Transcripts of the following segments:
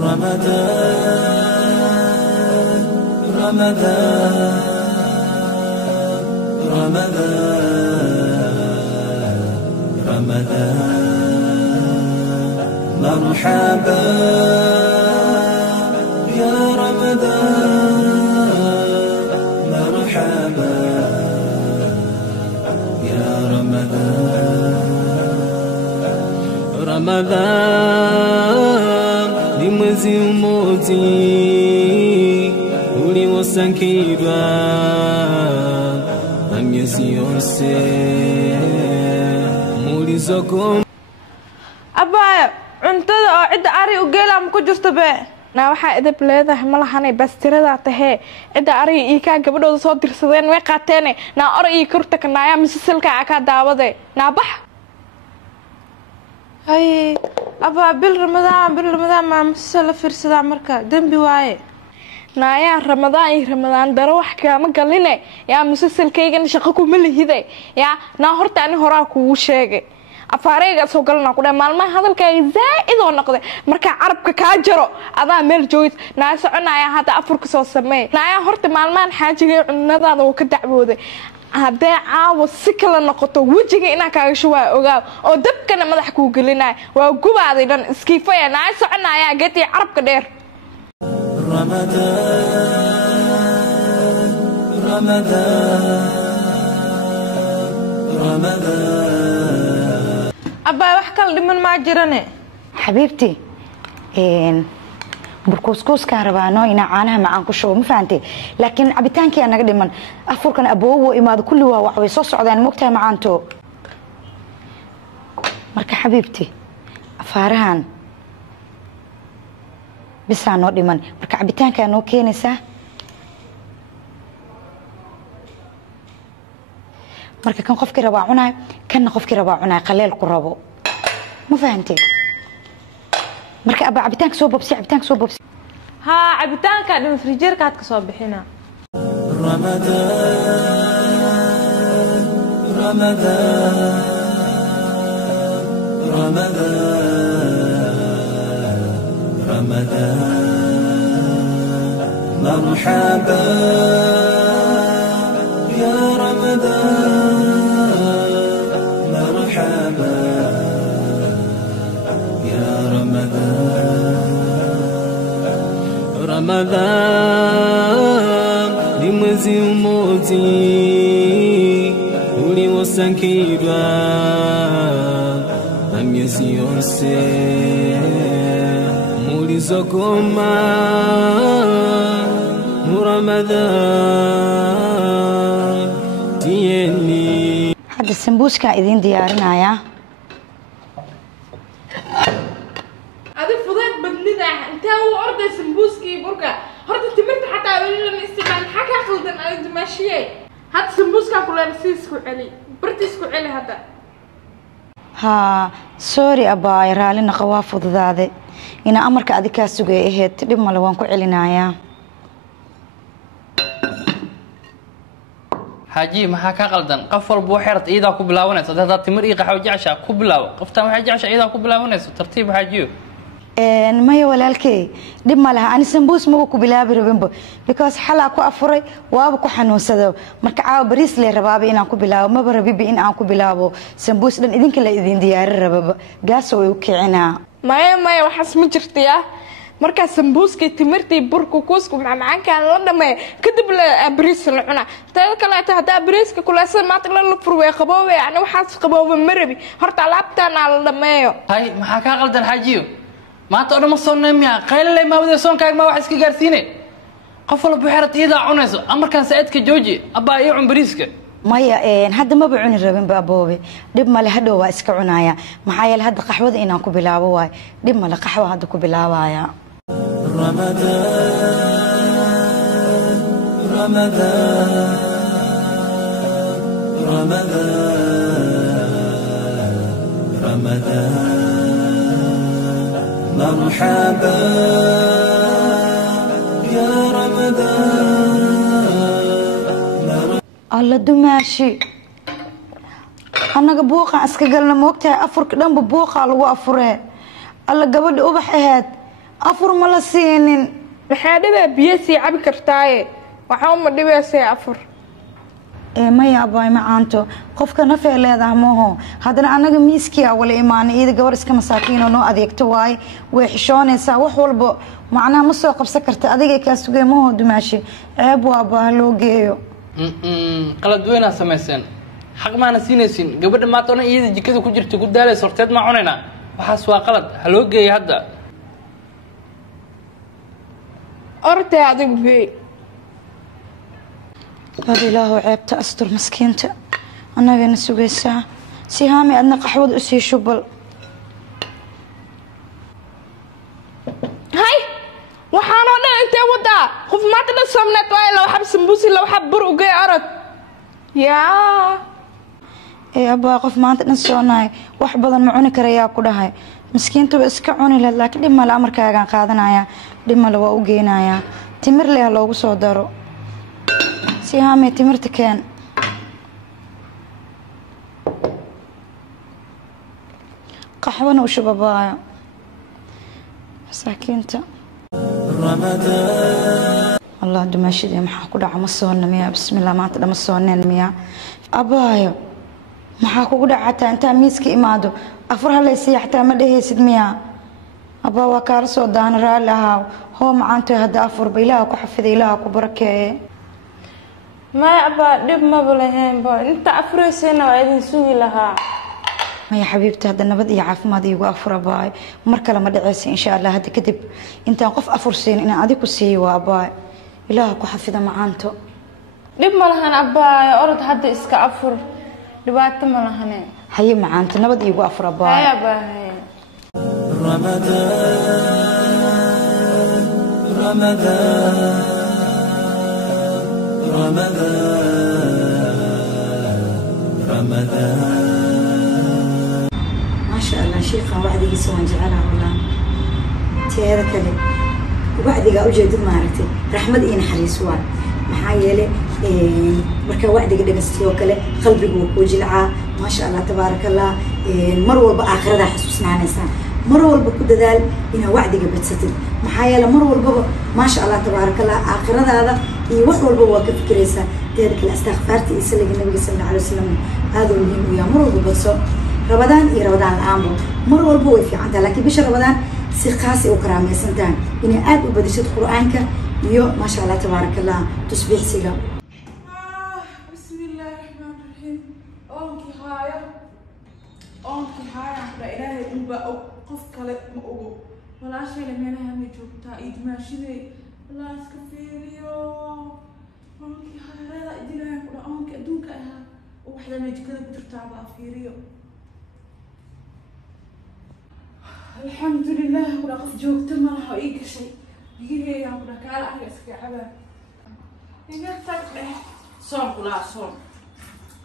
رمضان رمضان رمضان رمضان مرحبا يا رمضان مرحبا يا رمضان رمضان لمزي وموتي ولي وسنكيبا أم يسيوسي مولي زكم أبا cuntada oo cid ari u geelam ku jirto be na waxa idib leedahay malahanay bas tirada tahay cid ari ii ka gabadhooda soo dirsadeen way qaateen na or ii kurta kanaaya misalka ka daawade na bax hay aba bil ramadaan ma misal fiirsada marka dambi waaye naaya ramadaan daro wax kaama galine yaa misalkaygan shaqo ku malihide yaa na horta ani horaa kugu sheegay afaareyga soo galna ku dhamaan ma hadalkayga zaaid oo noqday marka carabka ka jaro adaa meel joogid naa soconaya hada afurka soo sameey naaya horta maalmaan xaajiga cunadaada oo ka dacwooday hadee caawo si kala noqoto wajiga ina kaaga shuwaa ogaa oo dabkana madax ku gelinay waa gubaaday dhan iskiifaya naa soconaya geeti carabka dheer رمضان أبا وحكال لمن ما جرني حبيبتي بركوسكوس كهربانو إنا عانها معان كشو مفهمتي لكن عبيتانكي أنا قد من أفركن أبوه وإماد كله وحوي صوص عدان مقتها معانتو مركا حبيبتي أفارهان بسانو ديمان مركا عبيتانكي أنو كينيسا marka kan qofkii raba cunay kan qofkii raba cunay qaleel ku rabo ma fahanteen marka aba cabitaanka soo bobsi ha cabitaanka dhim frijeerka aad ka soo bixina رمضان رمضان رمضان رمضان مرحبا يا رمضان مرحبا يا رمضان رمضان لمزي وموتي ولي وسنكيبا أم يسيوسي مولي زكما رمضان تيني هذا السمبوس كان إذن ديارنا يا هذا فضيت بدلنا انت هو أرض سمبوسكي بركة هرد تمرت حتى أقول لنا استعمال حكا خلدن أنا ماشية هذا سمبوسكا كلنا سيسكو علي برتسكو علي هذا ها سوري أبا يرالنا خوافض ذا إن أمرك أذيك السوق إهت لما لو أنكو علينا يا حاجي ما حكى قلدن قفل بوحرت إذا كبلاونس هذا تمر إيقا حوجي عشا كبلاو قفتها وحاجي عشا إذا كبلاونس ترتيب حاجيو ما هي walaalkay dib ma laha ani sambuus ma ku bilaabi rabinba because xala ku afuray waaba ku xanuunsado marka caaw bariis le rabaaba inaan ku bilaabo ma barabibi in aan ku bilaabo sambuus dhan idinka la idin diyaar rababa gaas way u kicinaa maya waxaas ma jirtiya marka sambuuska timirtii burku kuusku macmacaanka la dhamay kadib la bariis la cuna taa kale hada bariiska kulaasa ma tala la furway qaboowe ani waxaas qaboowe marabi horta laabtana la dhameeyo hay maxaa ka qaldan xajiyo maanta oo ma soo neemiya qaylay ma wada soonkaaga ma wax iska gaarsiinay qof walba buuxirad iyada cunayso amarkan saadka jooji abba iyo bariiska maya hadda ma bacuni rabin baaboobe dib ma la hadhow waa iska cunaya maxaa yeelay hadda qaxwada inaan ku bilaabo waay dib ma la qaxwa hadda ku bilaabaya رمضان رمضان رمضان رمضان مرحبا يا رمضان الله دماشي أنا بوقع أسكجلنا موقتها أفرك دم بوقع لو أفره الله قبل أبح هاد afur ma la siinin maxaa dhibaa biyo sii cabi kartaaye waxaa uma dhibaysay afur maya abaay macaanto qofka nafee leedaha mooho haddana annaga miiskiia wala imaanay iyada gabar iska masaakiinoo noo adeegto waaye way xishoonaysaa wax walba macnaha ma soo qabsan karta adigay kaa sugay mooho dumaashi ceeb waa abaaha loo geeyo qalad weynaa samayseen xaq maana siinaysin gabadha maanta o dhan iyada jikada ku jirta ku daalaysa horteed maa cunaynaa waxaas waa qalad ha loo geeya hadda ortay adigu geey bal ilaahu ceebta astur maskiinta annagana sugaysaa sihaami adna qaxwad u sii shubal hay waxaanoo dhan intee wadaa qof maanta dhan soomneed waa la waxab sambuusi la waxab bur ugey orod yaa abaa qof maanta dhan soonahay wax badan ma cuni karayaa ku dhahay miskiinta waa iska cuni lahayd laakiin dhib male amarkaagaan qaadanayaa dhib male waa u geynayaa timir leh loogu soo daro sihaami timirta keen qaxwana u shubabaayo masaakiinta allah dumaashidii maxaa ku dhaca ma soonna miyaa bismillah maanta dhama soonneen miyaa abaayo maxaa kugu dhaca xataa intaa miiska imaado afur halaysiiya xataa ma dhehaysid miyaa abaa waa kaala soo daana raalli ahaaw hoo macaantoy hadda afurba ilaaha ku xafiday ilaaha ku barakeeye maya abaa dhib maba lahaynba inta afuraysayna waa idin sugi lahaa maya xabiibta hadda nabad iyo caafimaad iigu afur abaayo mar kale ma dhacaysa insha allah hadda kadib intaan qof afur siin inaan adig ku siiyo waa abaayo ilaaha ku xafida macaanto dhib ma lahan abaayo orod hadda iska afur dhibaato ma lahane haye macaanto nabad iigu afur abaayo haya abaahaye ما شاء الله شيخا وعدي يسوون جعلها والله تيهذا كله وعدي قا أوجد مارتي رحمة إين حريسوان محايلة مركا وعدي قد قستيو كله قلبي وجلعة ما شاء الله تبارك الله مروا بآخر ذا حسوسنا نسان مروا بكل ذال إنه وعدي قبل ستر محايلة مروا البابا ما شاء الله تبارك الله آخر هذا يوحوا البابا كيف كريسة تيرك الاستغفارتي يسلق النبي صلى الله عليه وسلم هذا المهم ويا مروا ببصو رمضان إيه رمضان العام مروا البوي في عندها لكن بش رمضان سقاسي وكرامي سنتان إني آد وبدشت قرآنك يو ما شاء الله تبارك الله تصبيح سيقا بسم الله الرحمن الرحيم أونكي هايا لا إله إلا الله قفك لأمه ولا شيء لمن هم جوبتا إيد ماشيني الله اسكفيريو أونكي هايا لا إدينا يقول أونكي أدونك أها وحدا ما يجي كذا بترتاع بأفيريو الحمد لله ولا قف جوبتا ما راح أيك شيء يجي يا ولا كلا أحد يسكي عبا ينفتح صوم كلها صوم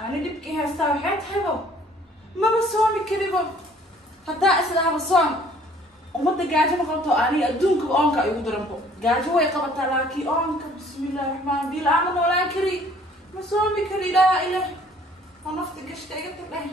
أنا دبكي هسا وحيت حبو ما بصومي كريبو حتى أسلها بصوم ومدة جاجة ما قلتو أني أدونك وأنك يقدرنكو جاجة ويقبض تلاكي أنك بسم الله الرحمن الرحيم لا أمن ولا كري ما صومي كري لا إله ونفتك إيش تيجي تبعه